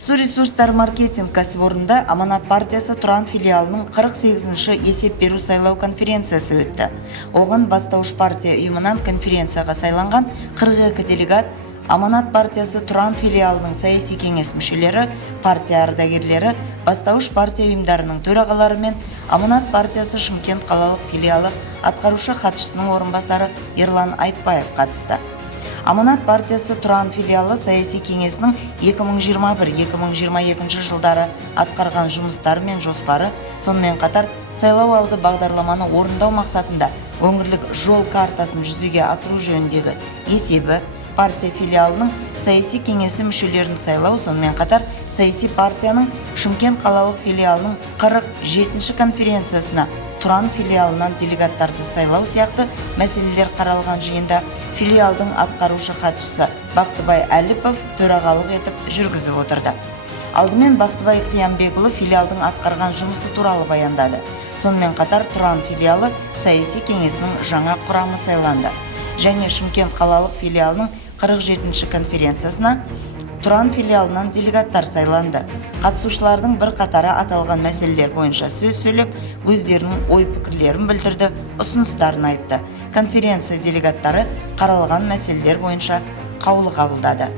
Су ресурстар маркетинг кәсіпорнында Аманат партиясы Тұран филиалының 48-ші есеп беру сайлау конференциясы өтті. Оған бастауыш партия ұйымынан конференцияға сайланған 42 делегат Аманат партиясы Тұран филиалының саяси кеңес мүшелері, партия ардагерлері, бастауыш партия ұйымдарының төрағалары мен Аманат партиясы Шымкент қалалық филиалы атқарушы хатшысының орынбасары Ерлан Айтбаев қатысты. Аманат партиясы Тұран филиалы саяси кеңесінің 2021-2022 жылдары атқарған жұмыстары мен жоспары, сонымен қатар сайлау алды бағдарламаны орындау мақсатында өңірлік жол картасын жүзеге асыру жөніндегі есебі, партия филиалының саяси кеңесі мүшелерін сайлау, сонымен қатар саяси партияның Шымкент қалалық филиалының 47-ші конференциясына Тұран филиалынан делегаттарды сайлау сияқты мәселелер қаралған жиында филиалдың атқарушы хатшысы Бақтыбай Әліпов төрағалық етіп жүргізіп отырды. Алдымен Бақтыбай Қиянбекұлы филиалдың атқарған жұмысы туралы баяндады. Сонымен қатар Тұран филиалы саяси кеңесінің жаңа құрамы сайланды. Және Шымкент қалалық филиалының 47-ші конференциясына Тұран филиалынан делегаттар сайланды. Қатысушылардың бір қатары аталған мәселелер бойынша сөз сөйлеп, өздерінің ой-пікірлерін білдірді, ұсыныстарын айтты. Конференция делегаттары қаралған мәселелер бойынша қаулы қабылдады.